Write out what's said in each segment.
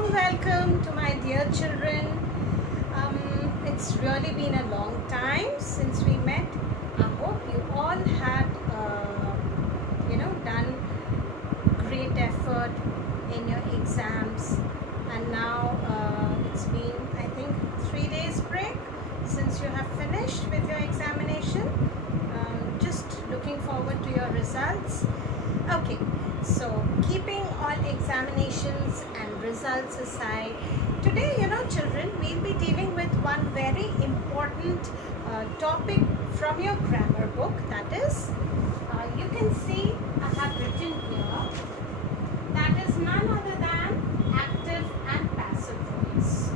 warm welcome to my dear children. It's really been a long time since we met. I hope you all had, done great effort in your exams. And now it's been, I think, 3 days break since you have finished with your examination. Just looking forward to your results. Okay, so keeping all examinations and results aside, today, children, we'll be dealing with one very important topic from your grammar book. That is, you can see I have written here, that is none other than active and passive voice.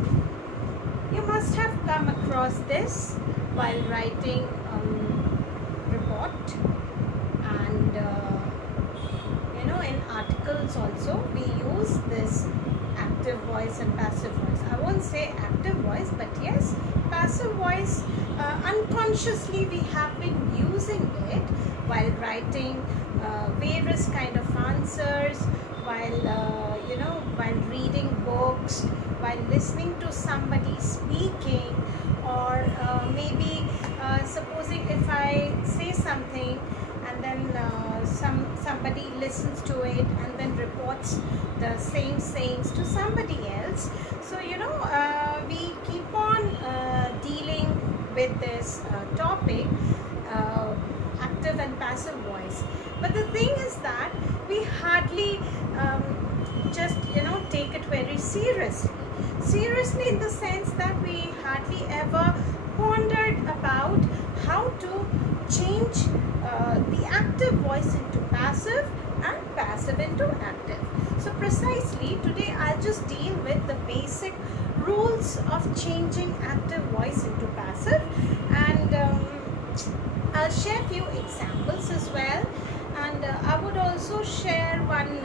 You must have come across this while writing report, and in articles also we use this active voice and passive voice. I won't say active voice, but yes, passive voice. Unconsciously we have been using it while writing various kind of answers, while reading books, while listening to somebody speaking, or maybe supposing if I say something and then somebody listens to it and then reports the same sayings to somebody else. So we keep on dealing with this topic, active and passive voice. But the thing is that we hardly just take it very seriously in the sense that we hardly ever pondered about how to change the active voice into passive and passive into active. So precisely today I'll just deal with the basic rules of changing active voice into passive, and I'll share few examples as well, and I would also share one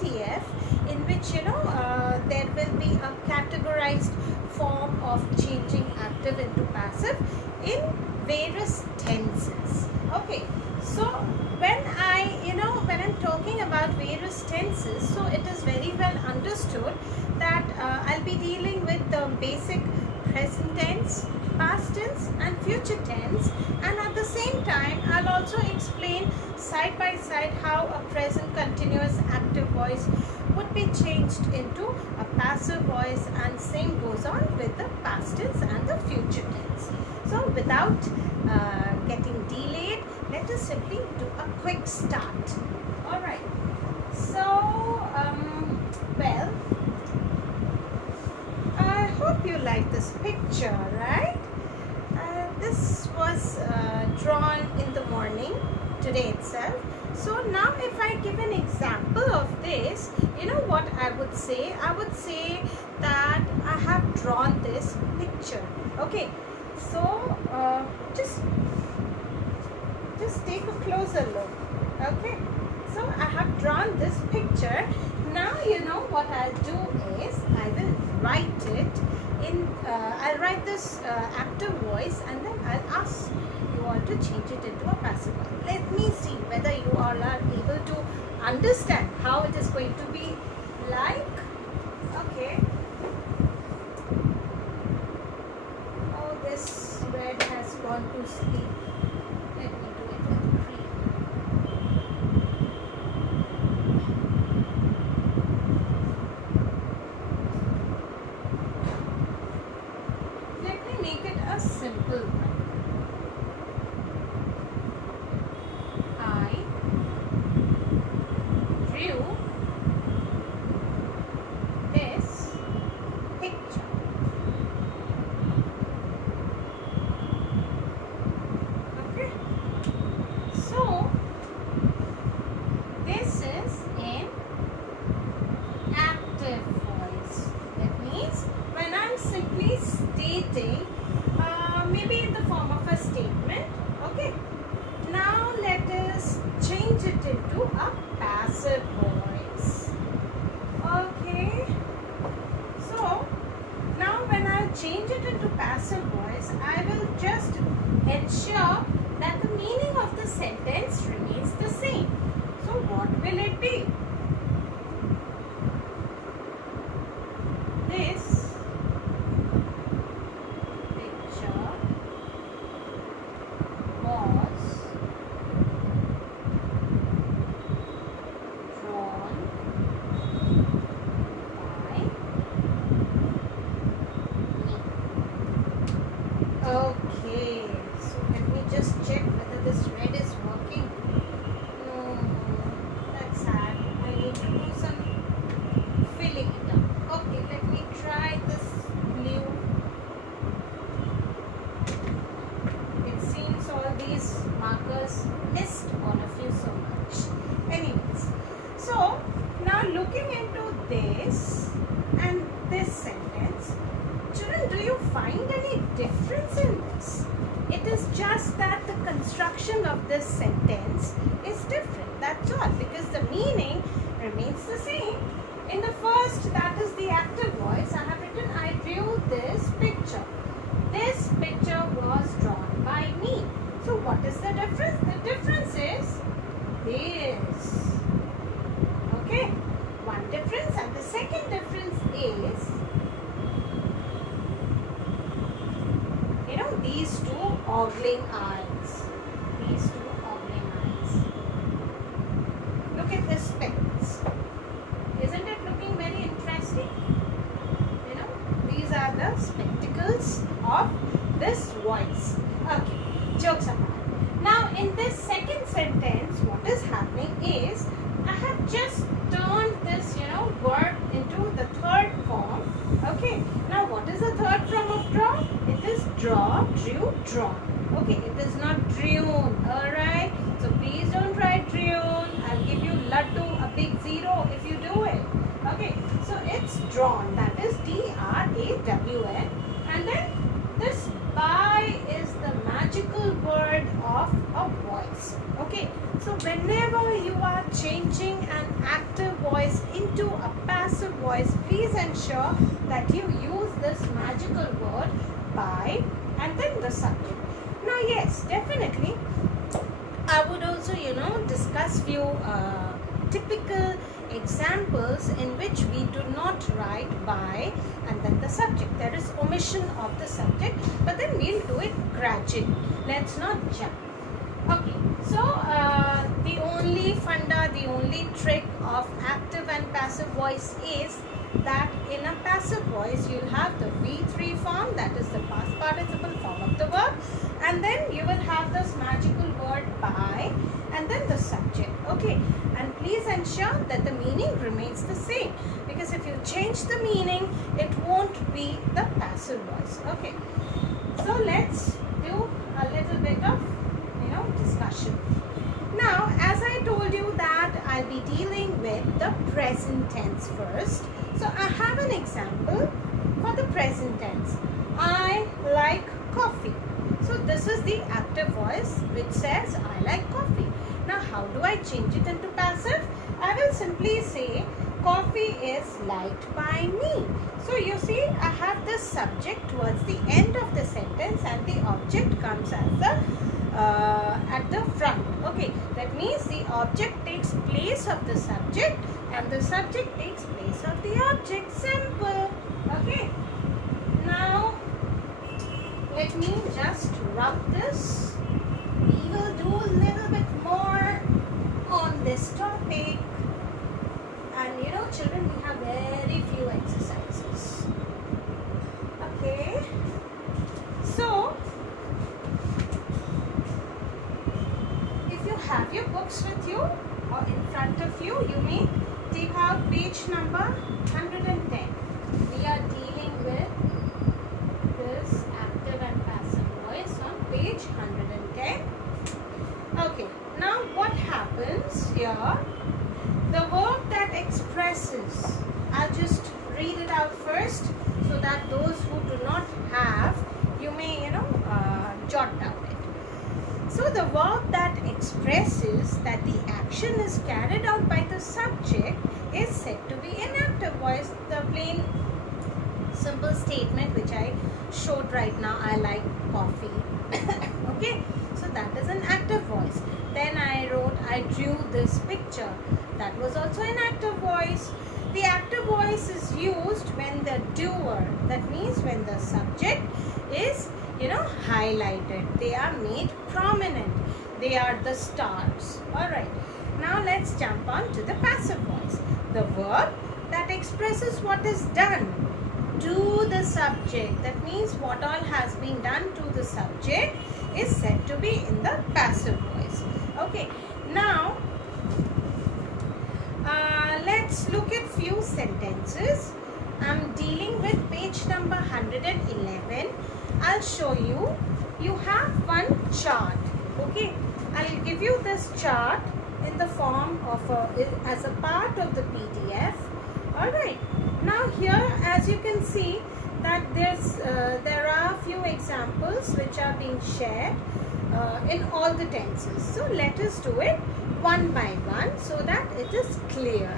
PDF in which there will be a categorized form of changing active into passive in various tenses. Okay, so when I'm talking about various tenses, so it is very well understood that I'll be dealing with the basic present tense, past tense and future tense, and at the same time I'll also explain side by side how a present continuous active voice would be changed into a passive voice, and same goes on with the past tense and the future tense. So without getting delayed, let us simply do a quick start. Alright, so well, I hope you like this picture, right? This was drawn in the morning today itself. So now if I give an example of this, what I would say? I would say that I have drawn this picture. Okay, so just take a closer look. Okay, so I have drawn this picture. Now what I'll do is I will write it in I'll write this active voice, and then I'll ask you all to change it into a passive voice. Let me see whether you all are able to understand how it is going to be like. Okay. Oh, this red has gone to sleep. Let me do it with green. Let me make it a simple one. I drew this picture. Okay, so this is in active voice. That means when I'm simply stating, maybe in the form of a statement. Okay, now let us change it into a passive voice. Okay, so now when I change it into passive voice, I will just ensure that the meaning of the sentence remains the same. So what will it be? looking into this and this sentence, children, do you find any difference in this? It is just that the construction of this sentence is different. That's all, because the meaning remains the same. In the first, that is the active voice, I have written, I drew this picture. This picture was drawn by me. So what is the difference? The difference is this. Okay, one difference, and the second difference is, these two ogling eyes. These two ogling eyes. Look at the specs. Isn't it looking very interesting? These are the spectacles of this voice. Okay, jokes apart. Now, in this second sentence, what is happening is, I have just turned this, word into the third form. Okay, now what is the third form of draw? It is draw, drew, drawn. Okay, it is not drewn. Alright, so please don't write drewn. I'll give you laddu, a big zero if you do it. Okay, so it's drawn. That is D-R-A-W-N. And then this by is the magical word of a voice. Okay, so whenever you are changing an active voice into a passive voice, please ensure that you use this magical word by and then the subject. Now, yes, definitely, I would also, discuss few typical examples in which we do not write by and then the subject. There is omission of the subject, but then we'll do it gradually. Let's not jump. Okay, so the only trick of active and passive voice is that in a passive voice you'll have the V3 form, that is the past participle form of the verb, and then you will have this magical word by and then the subject. Okay, and please ensure that the meaning remains the same, because if you change the meaning, it won't be the passive voice. Okay, so let's do a little bit of discussion. Now, as I told you that I'll be dealing with the present tense first. So I have an example for the present tense. I like coffee. So this is the active voice which says I like coffee. Now how do I change it into passive? I will simply say coffee is liked by me. So you see, I have the subject towards the end of the sentence and the object comes as the at the front. Okay, that means the object takes place of the subject and the subject takes place of the object. Simple. Okay, now let me just rub this. We will do a little bit more on this topic, and children, we have very few exercises. Okay, so have your books with you or in front of you, you may take out page number 110. We are dealing with this active and passive voice on page 110. Okay, now what happens here? The verb that expresses, I'll just read it out first so that those who do not have, you may jot down it. So the verb that expresses that the action is carried out by the subject is said to be an active voice. The plain simple statement which I showed right now, I like coffee. Okay, so that is an active voice. Then I wrote, I drew this picture. That was also an active voice. The active voice is used when the doer, that means when the subject is highlighted. They are made prominent. They are the stars. Alright. Now let's jump on to the passive voice. The verb that expresses what is done to the subject. That means what all has been done to the subject is said to be in the passive voice. Okay. Now let's look at few sentences. I'm dealing with page number 111. I'll show you. You have one chart. Okay, I'll give you this chart in the form of as a part of the PDF. as you can see that there are a few examples which are being shared in all the tenses. So let us do it one by one so that it is clear.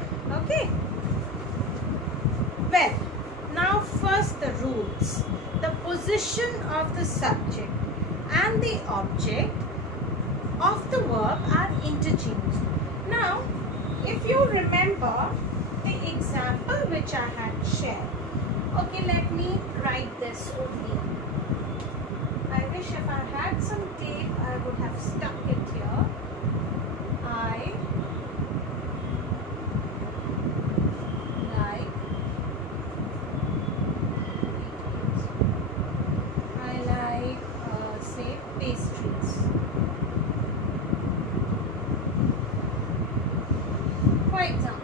Okay. Well, now first the rules. The position of the subject and the object of the verb are interchanged. Now, if you remember the example which I had shared. Okay, let me write this only. I wish if I had some tape, I would have stuck it here. I like say pastries. For example,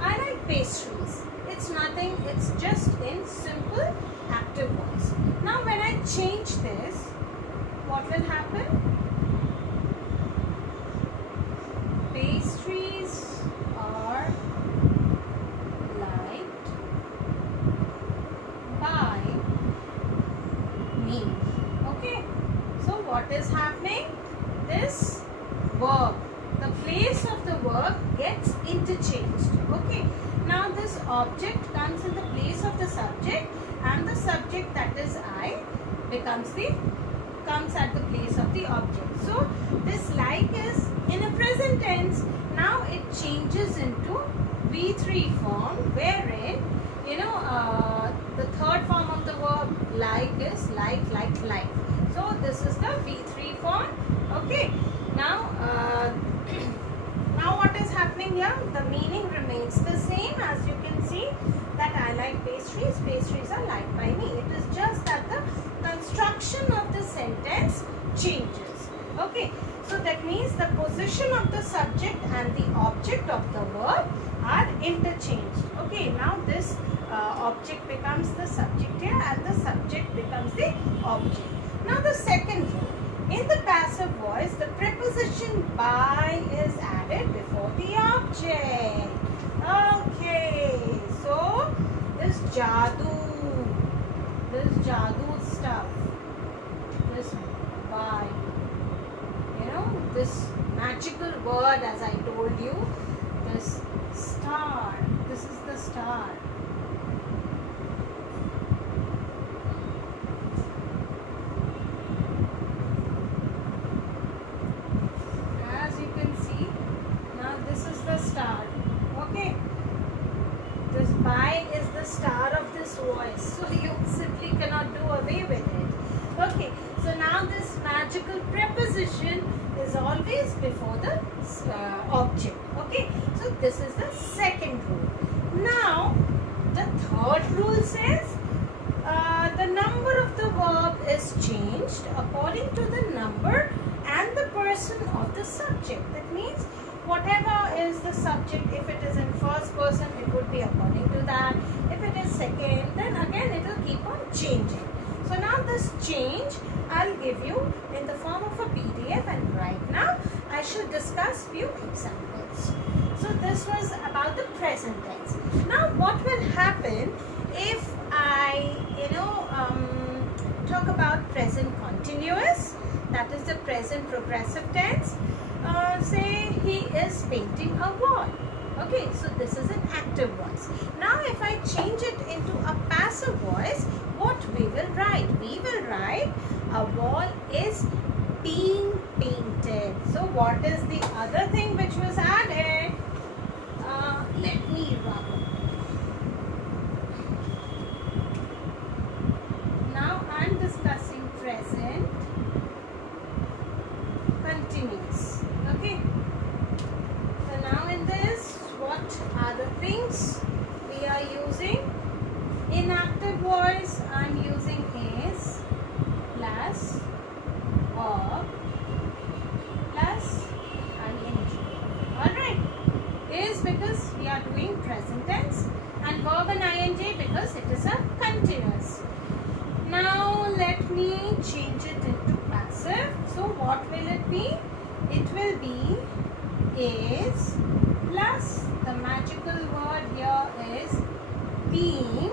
I like pastries. It's nothing, it's just in simple active voice. Now when I change this, what will happen? Pastries are liked by me. Okay. So what is happening? This verb, the place of the verb gets interchanged. Okay. Now this object comes in the place of the subject, and the subject, that is I, comes at the place of the object. So this like is in a present tense. Now it changes into V3 form, wherein the third form of the verb like is like. So this is the V3 form. Okay. Now now what is happening here? The meaning remains the same. As you can see that I like pastries. Pastries are liked by me. It is just that the construction of the sentence changes. Okay. So that means the position of the subject and the object of the verb are interchanged. Okay. Now this object becomes the subject here, and the subject becomes the object. Now the second rule. In the passive voice, the preposition by is added before the object. Okay, so this jadoo stuff, this by, this magical word, as I told you, this star, this is the star. Star. Okay, this by is the star of this voice, so you simply cannot do away with it. Okay, so now this magical preposition is always before the object. Okay, so this is the second rule. Now the third rule says the number of the verb is changed according to the number and the person of the subject. That means whatever is the subject, if it is in first person, it would be according to that. If it is second, then again it will keep on changing. So now this change I'll give you in the form of a PDF, and right now I shall discuss few examples. So this was about the present tense. Now what will happen if I talk about present continuous, that is the present progressive tense. Say he is painting a wall. Okay, so this is an active voice. Now if I change it into a passive voice, what we will write? We will write a wall is being painted. So what is the other thing which was added? Let me rub. Now I am discussing present continuous. Okay. So now in this, what are the things we are using? In active voice, I am using is plus or plus ing. Alright. Is because we are doing present tense, and verb and ing because it is a continuous. Now let me change it into passive. So what will it be? It will be is plus the magical word here is being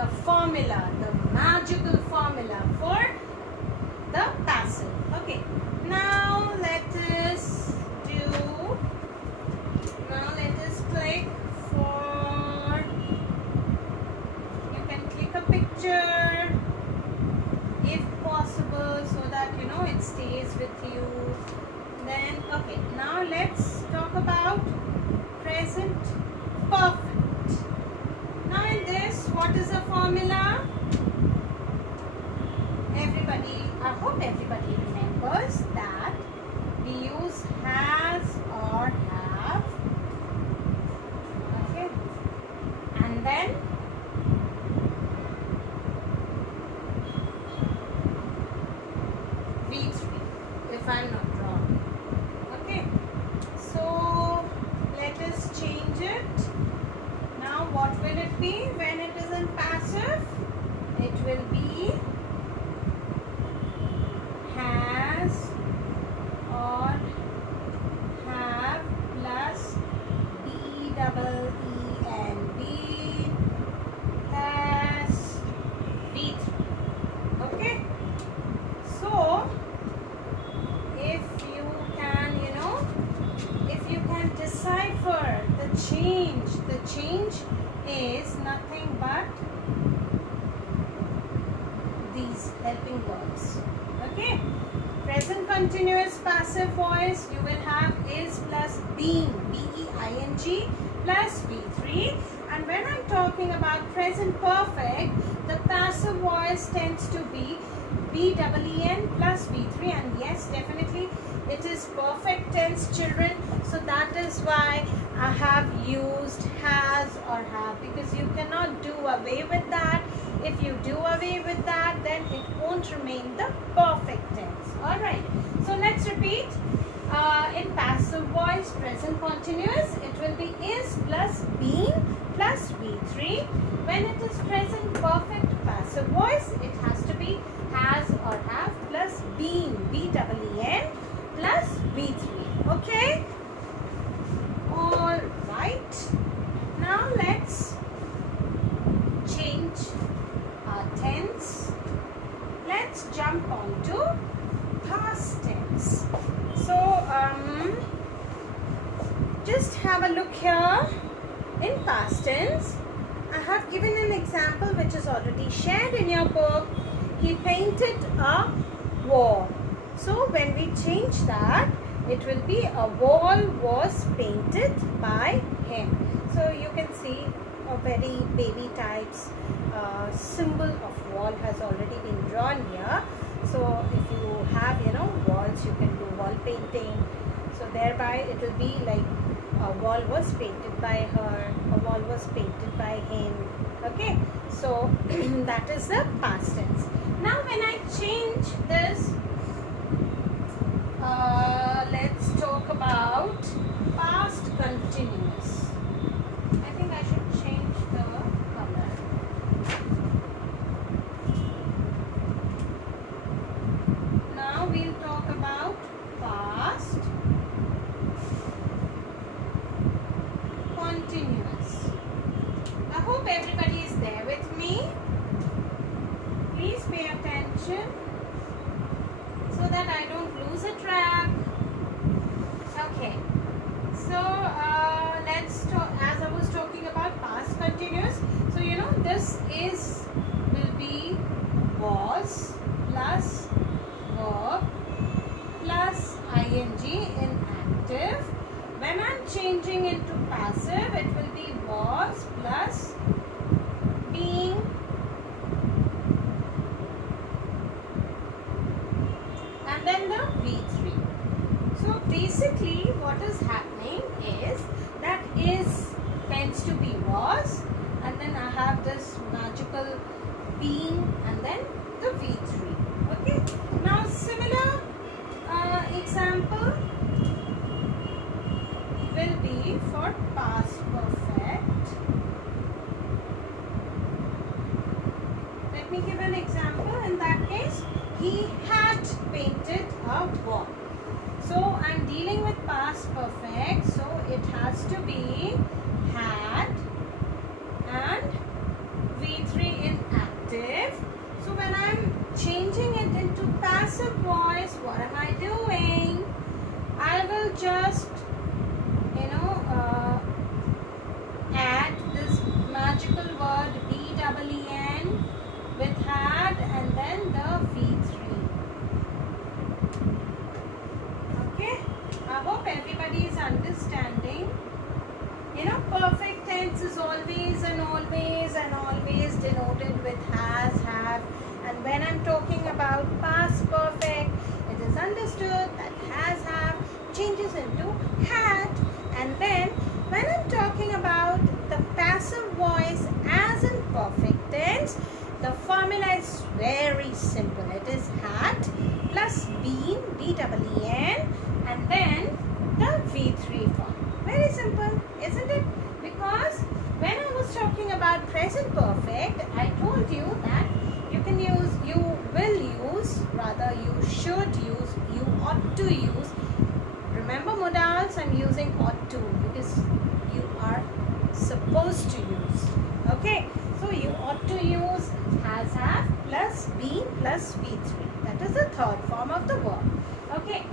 the formula, the magical formula for the passive. Okay, now let us click for, you can click a picture if possible, so that you know it stays with you. Then okay, now let's talk about present perfect. Now in this, what is the formula? I hope everybody remembers that we use has or have, okay, and then V3, if I'm not wrong. Okay, so let us change it. Now what will it be when it is in passive? It will be has or have plus B-double-E-N-D, has V3. Okay, so if you can decipher the change is nothing but these helping verbs. Okay, present continuous passive voice, you will have is plus being, B-E-I-N-G, plus V3. And when I'm talking about present perfect, the passive voice tends to be B-double-E-N plus V3. And yes, definitely it is perfect tense, children. So that is why I have used has or have, because you cannot do away with that. If you do away with that, then it won't remain the perfect tense. Alright, so let's repeat. In passive voice, present continuous, it will be is plus being plus V3. When it is present perfect passive voice, it has to be has or have plus being, B-double-E-N plus V3. Okay? Alright. Now let's change our tense. Let's jump on to past tense. So just have a look here. In past tense, I have given an example which is already shared in your book. He painted a wall. So when we change that, it will be a wall was painted by him. So you can see a very baby types symbol of wall has already been drawn here. So if you have walls, you can do wall painting. So thereby it will be like a wall was painted by her, a wall was painted by him. Okay, so that is the past tense. Now when I change this, let's talk about past continuous. I think I should change the color. Now we'll talk about past continuous. I hope everybody is there with me. Please pay attention so that I don't lose a track. Okay, so let's talk, as I was talking about past continuous. So this will be was plus verb plus ing in active. When I'm changing into passive, it will be was plus being and then the V3. So basically what is happening is that is tends to be was, and then I have this magical being and then the V3. Okay, now similar example will be for past perfect. Let me give an example. In that case, he had painted a wall. So I'm dealing with past perfect, so it has to be had and V3 in when I'm talking about past perfect, it is understood that has, have changes into had. And then when I'm talking about the passive voice as in perfect tense, the formula is very simple. It is had plus been, B-E-E-N, and then the V3 form. Very simple, isn't it? Because when I was talking about present perfect, I told you that you can use, you will use, rather you should use, you ought to use. Remember modals, I'm using ought to because you are supposed to use. Okay, so you ought to use has, have plus been plus V3. That is the third form of the verb. Okay,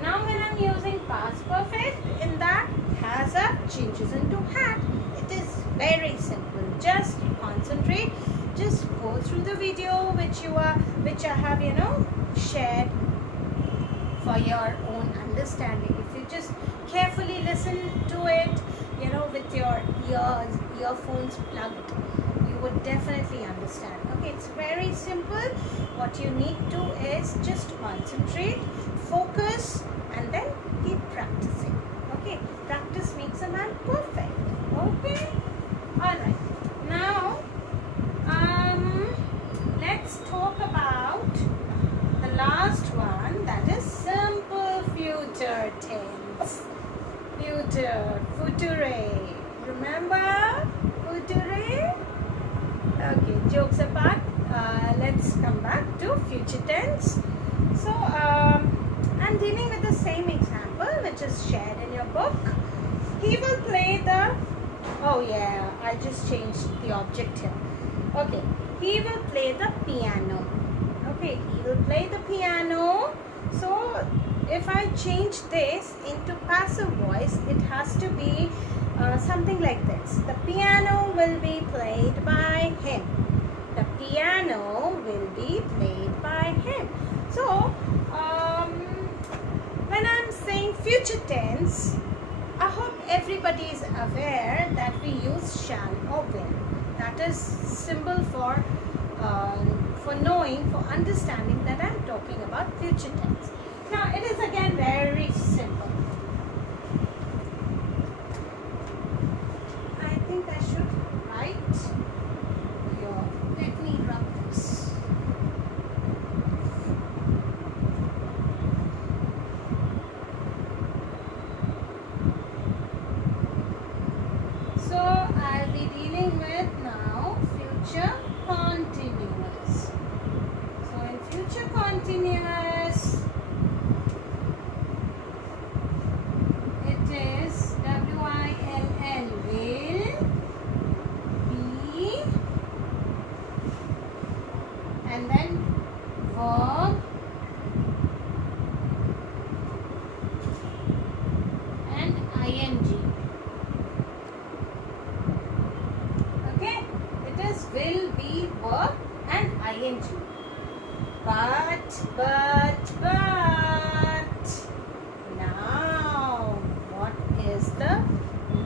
now when I'm using past perfect, in that has, have changes into had. It is very simple. Just concentrate. Just go through the video which I have shared for your own understanding. If you just carefully listen to it, with your earphones plugged, you would definitely understand. Okay, it's very simple. What you need to is just concentrate, focus, and then keep practicing. Okay, practice makes a man perfect. Okay, all right. Now let's talk about the last one, that is simple future tense. Puture. Remember Puture? Okay, jokes apart, let's come back to future tense. So I'm dealing with the same example which is shared in your book. He will play the, oh yeah, I just changed the object here. Okay, he will play the piano. Okay, he will play the piano. So if I change this into passive voice, it has to be something like this. The piano will be played by him. The piano will be played by him. So when I'm saying future tense, I hope everybody is aware that we use shall or will. That is symbol for knowing, for understanding that I'm talking about future tense. Now it is again very simple. I think I should write your, let me rub this. So I'll be dealing with now future continuous. So in future continuous, it is W-I-L-L, will be, and then verb and ing. Okay, it is will be, verb and ing. But now what is the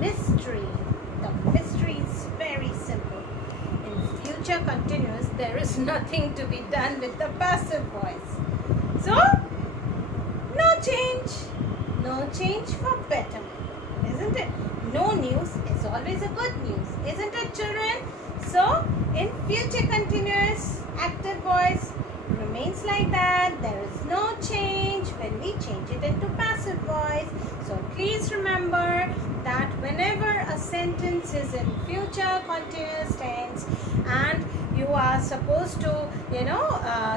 mystery? The mystery is very simple. In future continuous, there is nothing to be done with the passive voice. So no change. No change for betterment, isn't it? No news is always a good news, isn't it, children? So in future continuous, active voice remains like that. There is no change when we change it into passive voice. So please remember that whenever a sentence is in future continuous tense and you are supposed to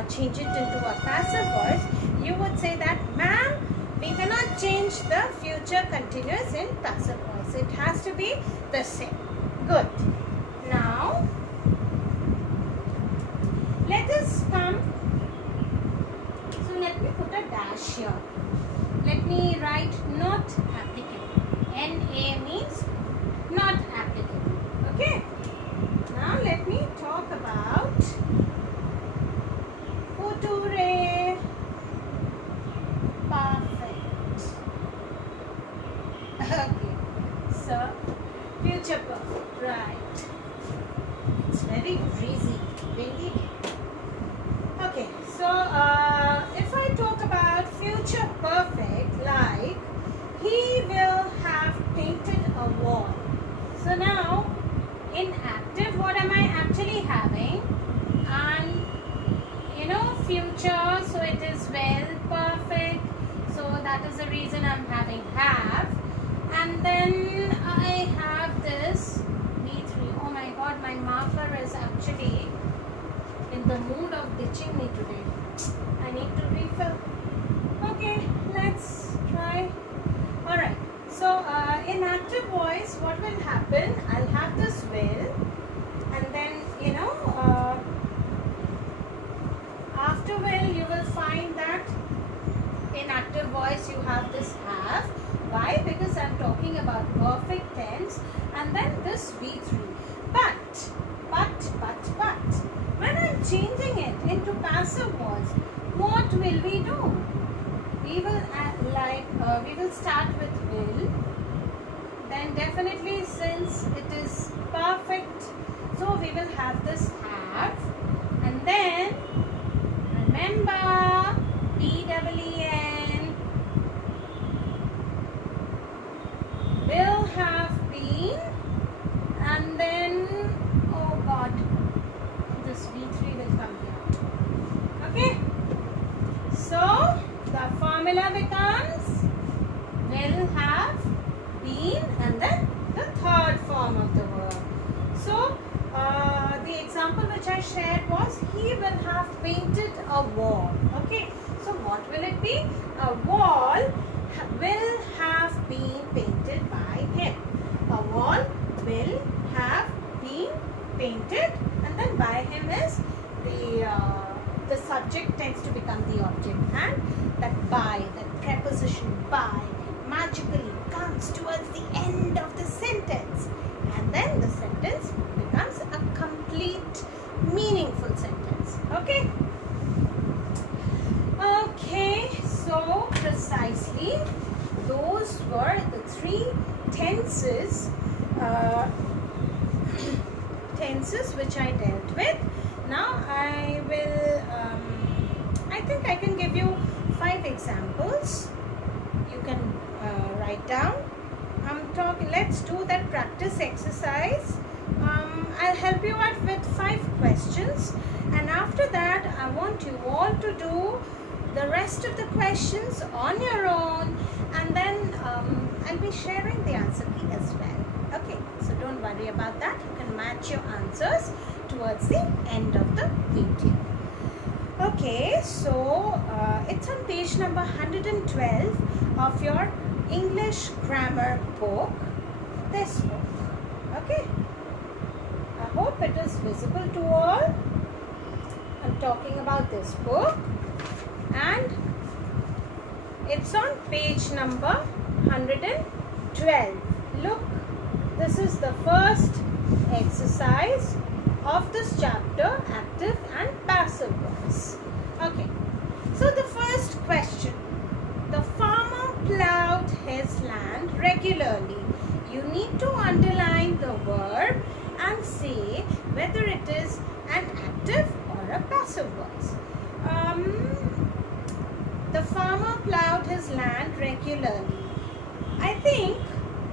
change it into a passive voice, you would say that, ma'am, we cannot change the future continuous in passive voice. It has to be the same. Good. Now let us come. So let me put a dash here. Let me write not applicable. N-A means not applicable. Okay. Now let me talk about future perfect. Okay. So future perfect. Right. It's very breezy, windy day. Okay, so if I talk about future perfect, like he will have painted a wall. So now in active, what am I actually having? And future, so it is well, perfect. So that is the reason I'm having have. And then I have this V3. Oh my god, my marker is actually in the mood of ditching me today. I need to refill. Okay, let's try. Alright, so in active voice, what will happen? I'll have this will, and then after will you will find that in active voice you have this have. Why? Because I'm talking about perfect tense, and then this V3. But when I'm changing it into passive voice, what will we do? We will we will start with will. Then definitely, since it is perfect, so we will have this have, and then remember BEEN will have been, and then oh god, this V3 will come here. Okay, so the formula becomes will have been, and then the third form of the verb. So the example which I shared was he will have painted a wall. Okay, so what will it be? A wall will have been painted by him. A wall will have been painted, and then by him is the subject tends to become the object, and that by, that preposition by, magically comes towards the end of the sentence, and then the sentence becomes a complete meaningful sentence. Okay, so precisely those were the three tenses which I dealt with. Now I will I think I can give you 5 examples. You can write down. Let's do that practice exercise. I'll help you out with 5 questions, and after that I want you all to do the rest of the questions on your own, and then I'll be sharing the answer key as well. Okay, so don't worry about that. You can match your answers towards the end of the video. Okay, so it's on page number 112 of your English grammar book, this book. Okay, I hope it is visible to all. I'm talking about this book, and it's on page number 112. Look, this is the first exercise of this chapter, active and passive voice. Okay, so the first question: the farmer plowed his land regularly. You need to underline the verb and say whether it is an active or a passive voice. The farmer plowed his land regularly. I think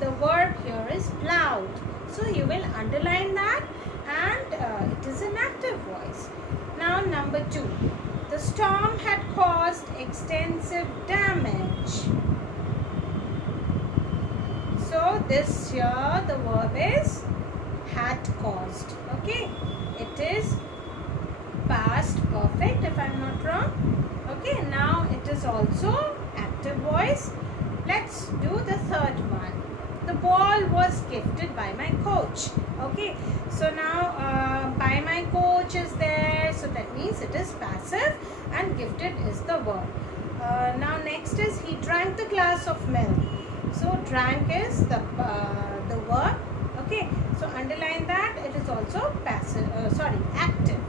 the verb here is plowed, so you will underline that, and it is an active voice. Now number 2, the storm had caused extensive damage. So this here, the verb is had caused. Okay, it is past perfect if I'm not wrong. Okay, now it is also active voice. Let's do the third one. The ball was gifted by my coach. Okay, so now by my coach is there, so that means it is passive, and gifted is the verb. Now next is he drank the glass of milk. So drank is the verb. Okay, so underline that, it is also passive, active.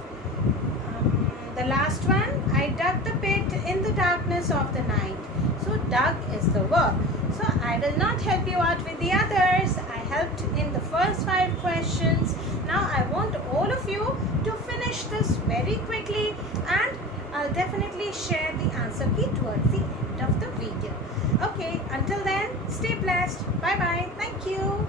The last one, I dug the pit in the darkness of the night. So dug is the verb. So I will not help you out with the others. I helped in the first 5 questions. Now I want all of you to finish this very quickly and I'll definitely share the answer key towards the end of the video. Okay, until then, stay blessed. Bye bye. Thank you.